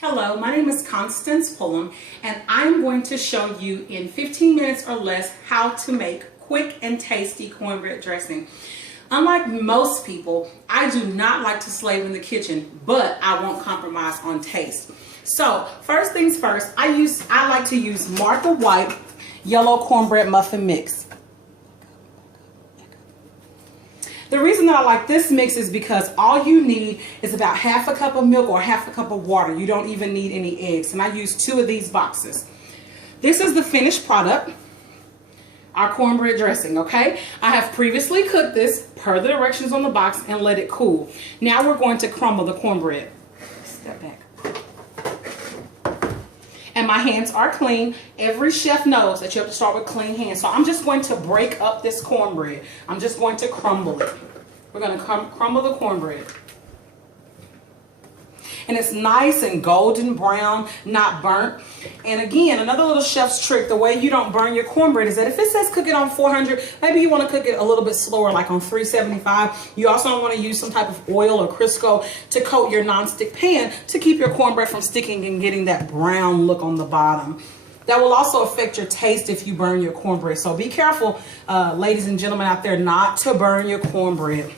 Hello, my name is Constance and I'm going to show you in 15 minutes or less how to make quick and tasty cornbread dressing. Unlike most people, I do not like to slave in the kitchen, but I won't compromise on taste. So first things first, I like to use Martha White yellow cornbread muffin mix. The reason that I like this mix is because all you need is about half a cup of milk or half a cup of water. You don't even need any eggs. And I use 2 of these boxes. This is the finished product, our cornbread dressing, okay? I have previously cooked this per the directions on the box and let it cool. Now we're going to crumble the cornbread. Step back. And my hands are clean. Every chef knows that you have to start with clean hands. So I'm just going to break up this cornbread. I'm just going to crumble it. We're going to crumble the cornbread. And it's nice and golden brown, not burnt. And again, another little chef's trick, the way you don't burn your cornbread is that if it says cook it on 400, maybe you want to cook it a little bit slower, like on 375. You also don't want to use some type of oil or Crisco to coat your nonstick pan to keep your cornbread from sticking and getting that brown look on the bottom. That will also affect your taste if you burn your cornbread. So be careful, ladies and gentlemen out there, not to burn your cornbread.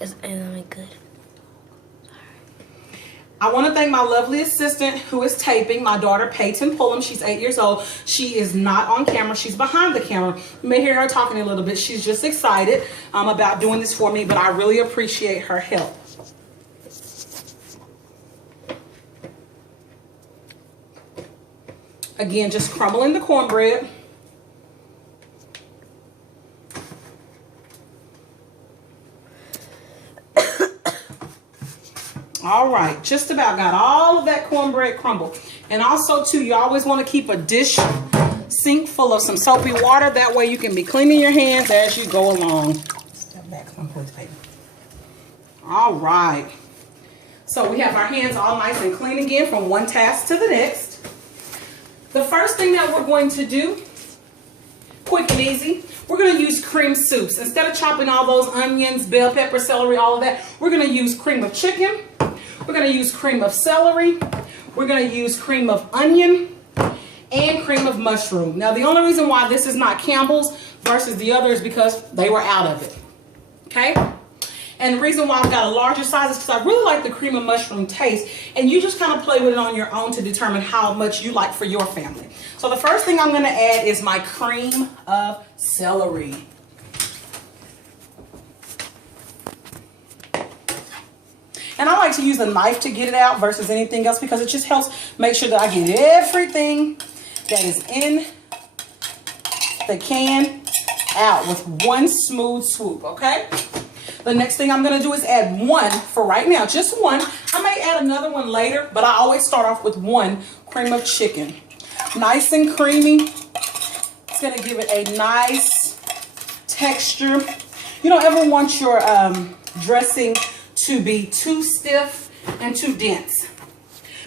Is it good? I want to thank my lovely assistant who is taping, my daughter Peyton Pullum. She's 8 years old. She is not on camera. She's behind the camera. You may hear her talking a little bit. She's just excited about doing this for me, but I really appreciate her help. Again, just crumbling the cornbread. All right, just about got all of that cornbread crumbled. And also, too, you always want to keep a dish sink full of some soapy water. That way you can be cleaning your hands as you go along. Step back, please, baby. All right. So we have our hands all nice and clean again from one task to the next. The first thing that we're going to do, quick and easy, we're going to use cream soups. Instead of chopping all those onions, bell pepper, celery, all of that, we're going to use cream of chicken. We're going to use cream of celery. We're going to use cream of onion and cream of mushroom. Now, the only reason why this is not Campbell's versus the other is because they were out of it. Okay? And the reason why I've got a larger size is because I really like the cream of mushroom taste. And you just kind of play with it on your own to determine how much you like for your family. So the first thing I'm going to add is my cream of celery. And I like to use a knife to get it out versus anything else because it just helps make sure that I get everything that is in the can out with one smooth swoop, okay? The next thing I'm going to do is add one for right now, just one. I may add another one later, but I always start off with one cream of chicken. Nice and creamy. It's going to give it a nice texture. You don't ever want your dressing to be too stiff and too dense.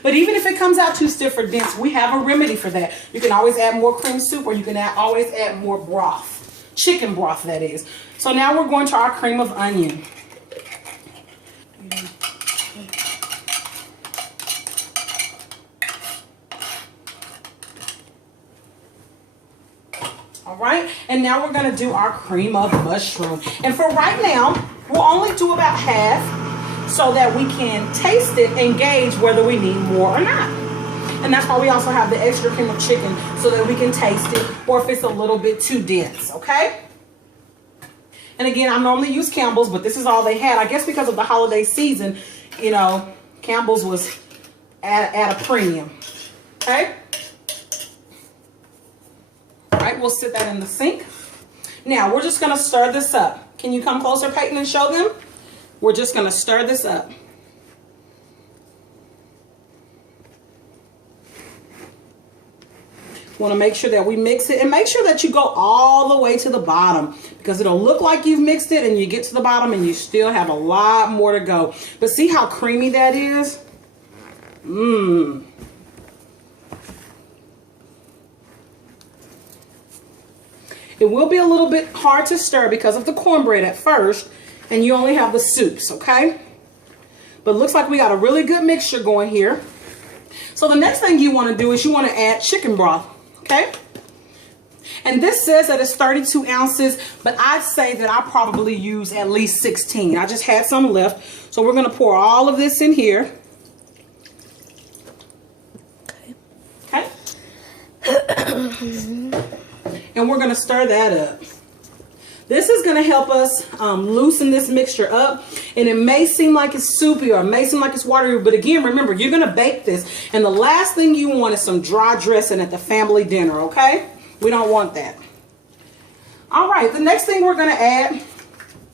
But even if it comes out too stiff or dense, we have a remedy for that. You can always add more cream soup, or you can always add more broth. Chicken broth, that is. So now we're going to our cream of onion. All right, and now we're going to do our cream of mushroom. And for right now, we'll only do about half so that we can taste it and gauge whether we need more or not. And that's why we also have the extra cream of chicken so that we can taste it or if it's a little bit too dense, okay? And again, I normally use Campbell's, but this is all they had. I guess because of the holiday season, you know, Campbell's was at a premium, okay? All right, we'll sit that in the sink. Now, we're just going to stir this up. Can you come closer, Peyton, and show them? We're just going to stir this up. Want to make sure that we mix it and make sure that you go all the way to the bottom because it'll look like you've mixed it and you get to the bottom and you still have a lot more to go. But see how creamy that is? Mmm. It will be a little bit hard to stir because of the cornbread at first, and you only have the soups, okay? But it looks like we got a really good mixture going here. So the next thing you want to do is you want to add chicken broth, okay? And this says that it's 32 ounces, but I'd say that I probably use at least 16. I just had some left. So we're going to pour all of this in here. Okay. And we're going to stir that up. This is going to help us loosen this mixture up. And it may seem like it's soupy or it may seem like it's watery. But again, remember, you're going to bake this. And the last thing you want is some dry dressing at the family dinner, okay? We don't want that. All right, the next thing we're going to add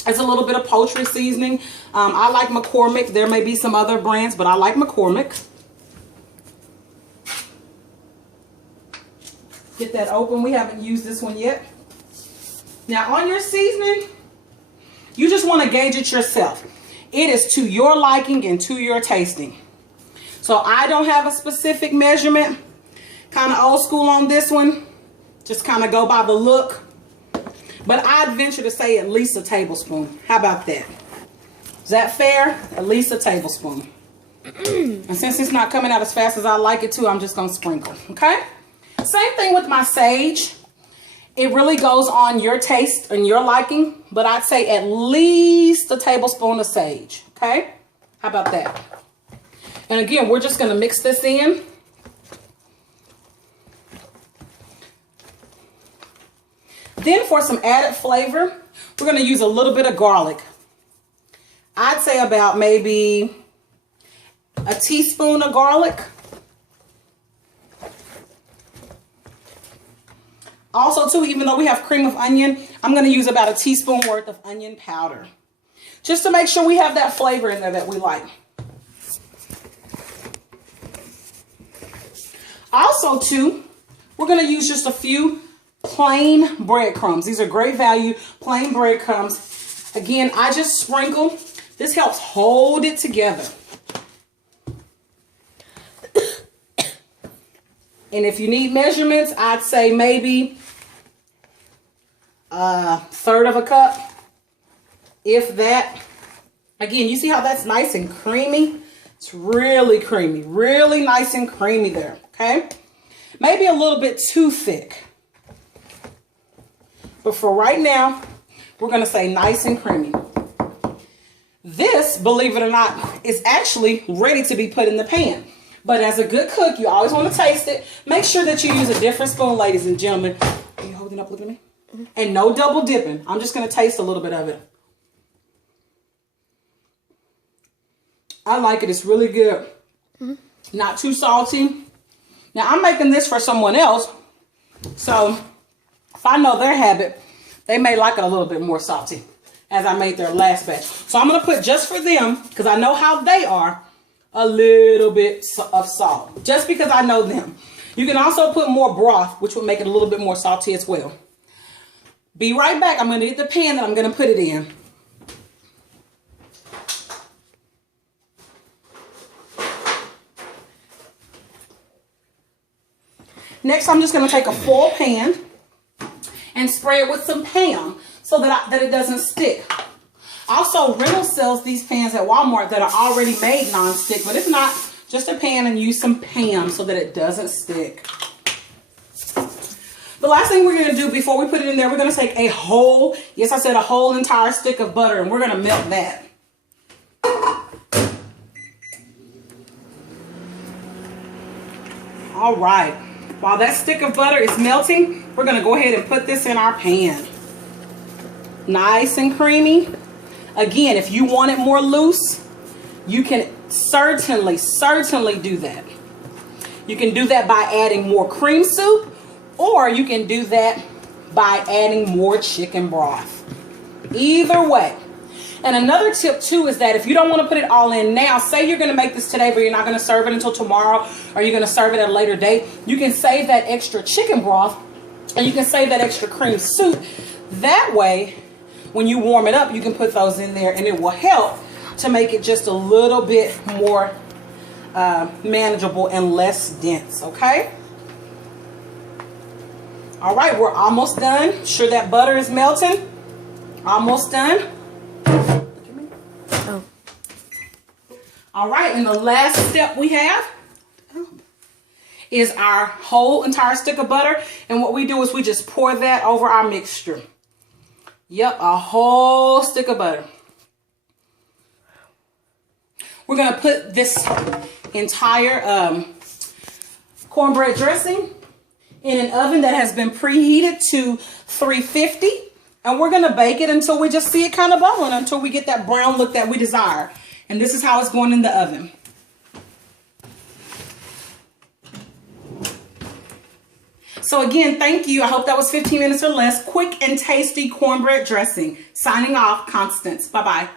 is a little bit of poultry seasoning. I like McCormick. There may be some other brands, but I like McCormick. Get that open. We haven't used this one yet. Now on your seasoning, you just want to gauge it yourself. It is to your liking and to your tasting. So I don't have a specific measurement. Kind of old school on this one. Just kind of go by the look. But I'd venture to say at least a tablespoon. How about that? Is that fair? At least a tablespoon. And since it's not coming out as fast as I like it to, I'm just going to sprinkle. Okay? Same thing with my sage. It really goes on your taste and your liking, but I'd say at least a tablespoon of sage, okay? How about that? And again, we're just going to mix this in. Then for some added flavor, we're going to use a little bit of garlic. I'd say about maybe a teaspoon of garlic. Also, too, even though we have cream of onion, I'm going to use about a teaspoon worth of onion powder. Just to make sure we have that flavor in there that we like. Also, too, we're going to use just a few plain breadcrumbs. These are great value, plain breadcrumbs. Again, I just sprinkle. This helps hold it together. And if you need measurements, I'd say maybe a third of a cup, if that. Again, you see how that's nice and creamy? It's really creamy, really nice and creamy there, okay? Maybe a little bit too thick. But for right now, we're going to say nice and creamy. This, believe it or not, is actually ready to be put in the pan. But as a good cook, you always want to taste it. Make sure that you use a different spoon, ladies and gentlemen. Are you holding up? Look at me. Mm-hmm. And no double dipping. I'm just going to taste a little bit of it. I like it. It's really good. Mm-hmm. Not too salty. Now, I'm making this for someone else. So, if I know their habit, they may like it a little bit more salty as I made their last batch. So, I'm going to put just for them, because I know how they are, a little bit of salt, just because I know them. You can also put more broth, which will make it a little bit more salty as well. Be right back. I'm going to get the pan that I'm going to put it in. Next, I'm just going to take a full pan and spray it with some Pam so that it doesn't stick. Also, Reynolds sells these pans at Walmart that are already made non-stick, but if not, just a pan and use some Pam so that it doesn't stick. The last thing we're going to do before we put it in there, we're going to take a whole, yes, I said a whole entire stick of butter, and we're going to melt that. All right. While that stick of butter is melting, we're going to go ahead and put this in our pan. Nice and creamy. Again, if you want it more loose, you can certainly do that. You can do that by adding more cream soup, or you can do that by adding more chicken broth. Either way. And another tip too is that if you don't want to put it all in now, say you're going to make this today, but you're not going to serve it until tomorrow, or you're going to serve it at a later date, you can save that extra chicken broth and you can save that extra cream soup. That way, when you warm it up, you can put those in there and it will help to make it just a little bit more manageable and less dense, okay? All right, we're almost done. Sure that butter is melting. Almost done. Oh. All right, and the last step we have, oh is our whole entire stick of butter. And what we do is we just pour that over our mixture. Yep, a whole stick of butter. We're going to put this entire cornbread dressing in an oven that has been preheated to 350. And we're going to bake it until we just see it kind of bubbling, until we get that brown look that we desire. And this is how it's going in the oven. So again, thank you. I hope that was 15 minutes or less. Quick and tasty cornbread dressing. Signing off, Constance. Bye-bye.